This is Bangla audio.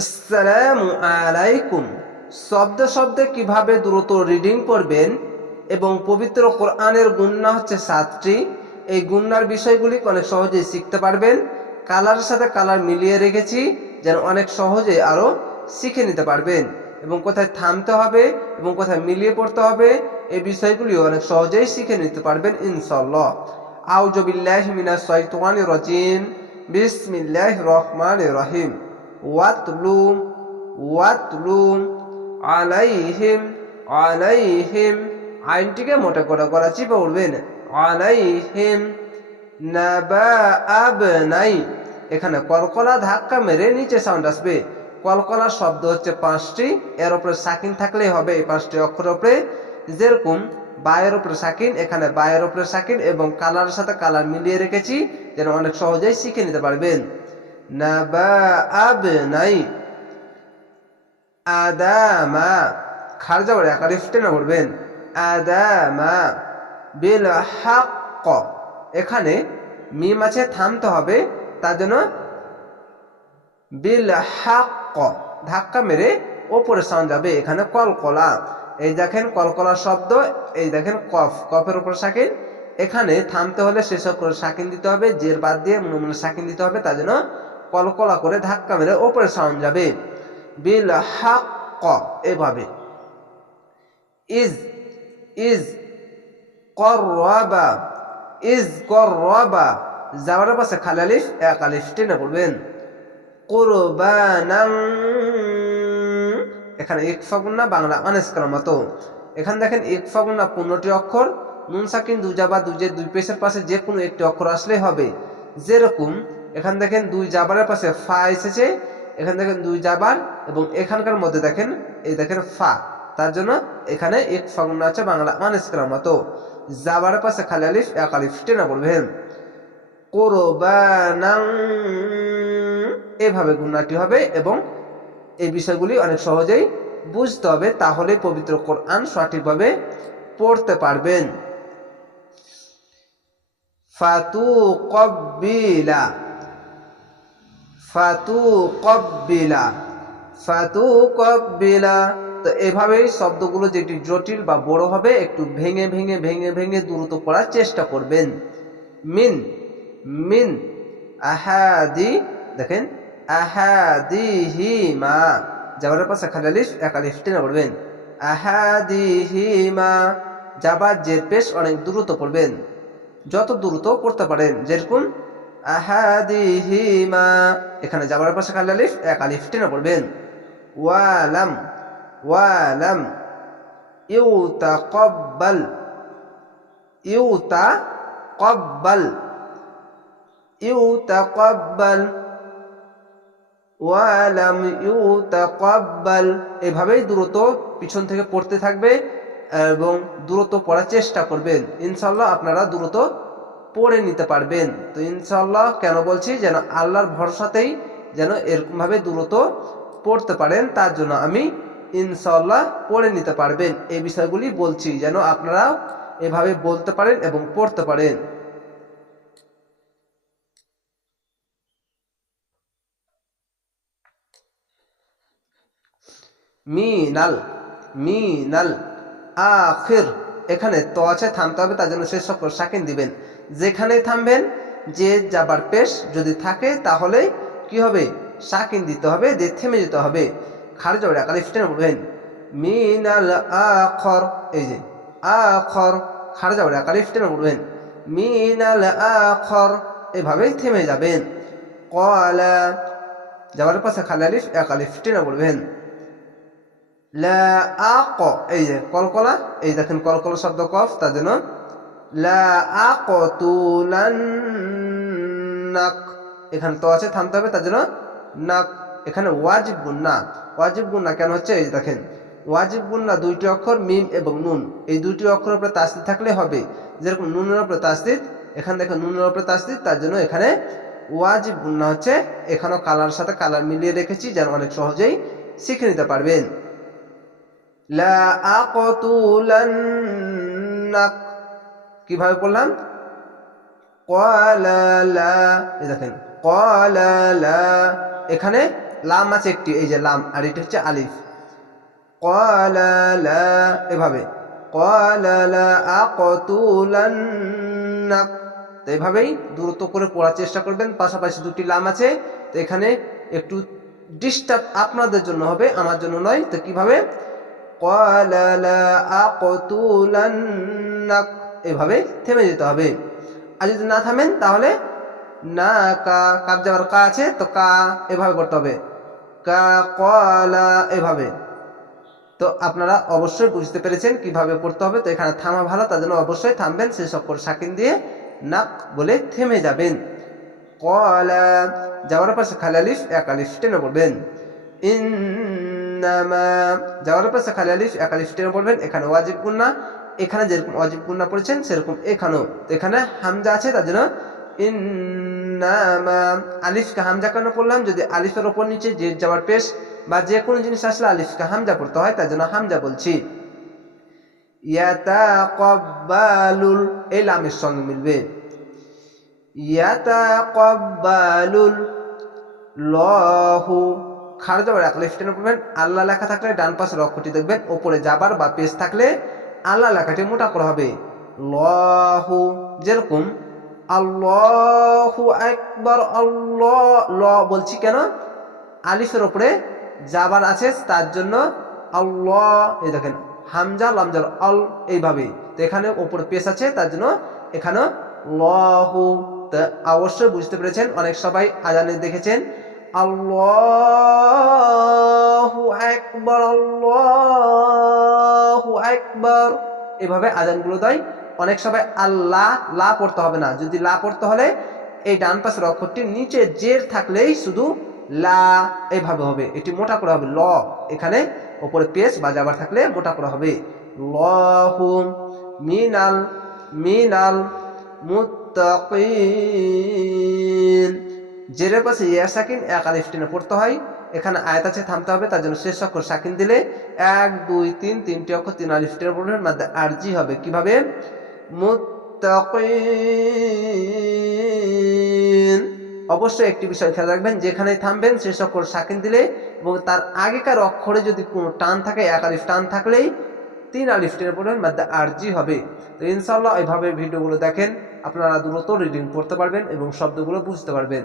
আসসালামু আলাইকুম। শব্দ শব্দে কীভাবে দ্রুত রিডিং করবেন এবং পবিত্র কোরআনের গুন্না হচ্ছে সাতটি, এই গুন্নার বিষয়গুলি অনেক সহজেই শিখতে পারবেন। কালারের সাথে কালার মিলিয়ে রেখেছি, যেন অনেক সহজে আরও শিখে নিতে পারবেন। এবং কোথায় থামতে হবে এবং কোথায় মিলিয়ে পড়তে হবে, এই বিষয়গুলিও অনেক সহজেই শিখে নিতে পারবেন ইনশাল্লাহ আউজবিল্লাহ মিনাশ শাইতানির রাজিম। বিসমিল্লাহির রহমানির রহিম। ওয়াতলু ওয়াতলু আলাইহিম আলাইহিম। আইনটিকে মোটা করে গলা চিপে উঠবেন। আলাইহিম নাবা এখানে কলকলা ধাক্কা মেরে নিচে সাউন্ড আসবে। কলকলা শব্দ হচ্ছে পাঁচটি, এর উপরে সাকিন থাকলেই হবে এই পাঁচটি অক্ষরের উপরে। যেরকম বায়ের উপরে সাকিন, এখানে বায়ের উপরে সাকিন এবং কালারের সাথে কালার মিলিয়ে রেখেছি, যেন অনেক সহজেই শিখে নিতে পারবেন। এখানে মিম আছে, থামতে হবে। তার জন্য বিল হাক্ক ধাক্কা মেরে ওপরে সাউন্ড যাবে। এখানে কলকলা। এই দেখেন কলকলা শব্দ, এই দেখেন কফ। কফের উপর সাকিন। এখানে থামতে হলে শেষ করে সাকিন দিতে হবে, জের বাদ দিয়ে মনে সাকিন দিতে হবে। তার জন্য কলকলা করে ধাক্কা মেরে ওপরে সাউন্ড যাবে। বিল হাক্ক, এভাবে। ইজ ইজ করবা ইজ করবা যাওয়ার পাশে খালালিফ এক আলিফ টেনে পড়বেন। কোরবানাং এখানে এক ফাগুন্না বাংলা অনেস্কার মতো। এখানে দেখেন এক ফাগুন্না পনেরোটি অক্ষর, নুন সাকিন দুজা বা দুজের দুই পেশের পাশে যে কোনো একটি অক্ষর আসলেই হবে। যেরকম এখান দেখেন দুই জাবারের পাশে ফা এসেছে, এখান দেখেন দুই জাবার এবং এখানকার মধ্যে দেখেন, এই দেখেন ফা। তার জন্য এখানে এক ফাগুন্না আছে বাংলা অনেস্কার মতো। জাবারের পাশে খালি আলিফ, এক আলিফ, টেনা পড়বেন কোরবানাং, এভাবে গুণাটি হবে এবং এই বিষয়গুলি অনেক সহজেই বুঝতে হবে, তাহলে পবিত্র কোরআন সঠিকভাবে পড়তে পারবেন। ফাতু কব্বিলা ফাতু কব্বিলা ফাতু কব্বিলা তো এভাবেই শব্দগুলো যেটি জটিল বা বড় হবে, একটু ভেঙে ভেঙে ভেঙে ভেঙে দ্রুত পড়ার চেষ্টা করবেন। মিন মিন, আহাদি, দেখেন, আহাদিহিমা। যাবার পাশে খালি আলিফ, এক আলিফ টেনে পড়বেন। আহাদিহিমা যাবার জের পেশ অনেক দ্রুত পড়বেন। যত দ্রুত পড়তে পারেন, যেরকম আহাদিহিমা। এখানে যাবার পাশে খালি আলিফ, এক আলিফ টেনে পড়বেন। ওয়ালাম ওয়ালাম, ইউতাকাব্বাল ইউতাকাব্বাল ইউতাকাব্বাল, ওয়ালাম ইউতাকাব্বাল। এভাবেই দ্রুত পিছন থেকে পড়তে থাকবে এবং দ্রুত পড়ার চেষ্টা করবেন। ইনশাল্লাহ আপনারা দ্রুত পড়ে নিতে পারবেন। তো ইনশাল্লাহ কেন বলছি? যেন আল্লাহর ভরসাতেই যেন এরকমভাবে দ্রুত পড়তে পারেন, তার জন্য আমি ইনশাল্লাহ পড়ে নিতে পারবেন। এই বিষয়গুলি বলছি, যেন আপনারা এভাবে বলতে পারেন এবং পড়তে পারেন। মিনাল মিনাল আখির। এখানে তো আছে, থামতে হবে, তার জন্য শেষ অক্ষর সাকিন দিবেন। যেখানেই থামবেন, যে যাবার পেশ যদি থাকে তাহলে কি হবে? সাকিন দিতে হবে, দিয়ে থেমে যেতে হবে। খারে যাবে একাল স্টেনে বলবেন মিনাল আখর, এই যে, আখর খারে যাবে একাল স্টেনে বলবেন মিনাল আখর, এভাবেই থেমে যাবেন। কলা, যাবার পাশে খালি আলিফ, এক আলিফ, টেনে আক, এই যে কলকলা, এই দেখেন কলকলা শব্দ কফ, তার জন্য আকতুলান্নাক, এখানে তো আছে, থামতে হবে, তার জন্য নাক, এখানে ওয়াজিব গুন্না ওয়াজিব গুন্না কেন হচ্ছে, এই দেখেন ওয়াজিব গুন্না দুইটি অক্ষর, মিম এবং নুন, এই দুইটি অক্ষরের উপরে তাসদিদ থাকলে হবে, যেরকম নুনের উপরে তাসদিদ, এখানে দেখেন নুনের উপরে তাসদিদ, তার জন্য এখানে ওয়াজিব গুন্না হচ্ছে, এখানেও কালার সাথে কালার মিলিয়ে রেখেছি, যেন অনেক সহজেই শিখে নিতে পারবেন। লা কীভাবে এই দেখেন লা। এখানে লাম আছে একটি, এই যে লাম, আর এটা হচ্ছে আলিফ। লা, এভাবে এভাবেই দূরত্ব করে পড়ার চেষ্টা করবেন, পাশাপাশি দুটি লাম আছে, তো এখানে একটু ডিস্টার্ব আপনাদের জন্য হবে, আমার জন্য নয়, তো কীভাবে? এভাবে থেমে যেতে হবে। আর যদি না থামেন, তাহলে না, কা কাপ যাওয়ার কা আছে, তো কা এভাবে করতে হবে। কা, কলা, এভাবে। তো আপনারা অবশ্যই বুঝতে পেরেছেন কীভাবে পড়তে হবে। তো এখানে থামা ভালো, তার জন্য অবশ্যই থামবেন সেই সকল সাকিন দিয়ে নাক বলে থেমে যাবেন। কলা, যাওয়ার পাশে খালি আলিফ, এক আলিফ টেনে পড়বেন। ইন্নামা, যাওয়ার পাশে খালি আলিফ এক আলিফ টেনে পড়বেন, এখানে ওয়াজিব গুন্না এখানে যেরকম অজিব গুন্না পড়েছেন, সেরকম এখানেও। এখানে হামজা আছে, তার জন্য ইন্নামা, আলিফকে হামজা কেন পড়লাম? যদি আলিফের ওপর নিচে যে যাওয়ার পেশ বা যে কোনো জিনিস আসলে আলিফকে হামজা পড়তে হয়, তার জন্য হামজা বলছি। ইয়াতাকাব্বালুল, এই লামের সঙ্গে মিলবে। ইয়াতাকাব্বালুল, লহু খার যাবার এক লিফ টেনে পড়বেন আল্লাহ লেখা থাকলে ডান পাশের অক্ষরটি দেখবেন, ওপরে যাবার বা পেজ থাকলে আল্লাহ লেখাটি মোটা করা হবে। লহু যেরকম, আল্লাহু একবার আল্লাহ, ল বলছি কেন? আলিফের ওপরে যাবার আছে, তার জন্য আল্লাহ, এই দেখেন, হামজা লামজাল আল, এইভাবে। তো এখানে ওপরে পেস আছে, তার জন্য এখানে লহু তা, অবশ্যই বুঝতে পেরেছেন। অনেক সবাই আজানে দেখেছেন। আল্লাহু একবার আল্লাহু একবার এভাবে আজানগুলো দেয়। অনেক সময় আল্লাহ, লা পড়তে হবে না। যদি লা পড়তে হলে এই ডান পাশের অক্ষরটি নিচে জের থাকলেই শুধু লা এভাবে হবে। এটি মোটা করা হবে ল। এখানে ওপরে পেস বা যাবার থাকলে মোটা করা হবে। লহু মিনাল মিনাল মুত্তাকিন। জেরের পাশে ইয়া সাকিন, এক আলিফ টেনে পড়তে হয়। এখানে আয়াত আছে, থামতে হবে, তার জন্য শেষ অক্ষর সাকিন দিলে এক, দুই, তিন, তিনটি অক্ষর, তিন আলিফ টেনে পড়বেন মাধ্যমে আরজি হবে। কীভাবে? অবশ্যই একটি বিষয় খেয়াল রাখবেন যেখানে থামবেন, শেষ অক্ষর সাকিন দিলে এবং তার আগেকার অক্ষরে যদি কোনো টান থাকে, এক আলিফ টান থাকলেই তিন আলিফ টেনে পড়বেন মাধ্যমে আরজি হবে। তো ইনশাল্লাহ এইভাবে ভিডিওগুলো দেখেন, আপনারা দ্রুত রিডিং পড়তে পারবেন এবং শব্দগুলো বুঝতে পারবেন।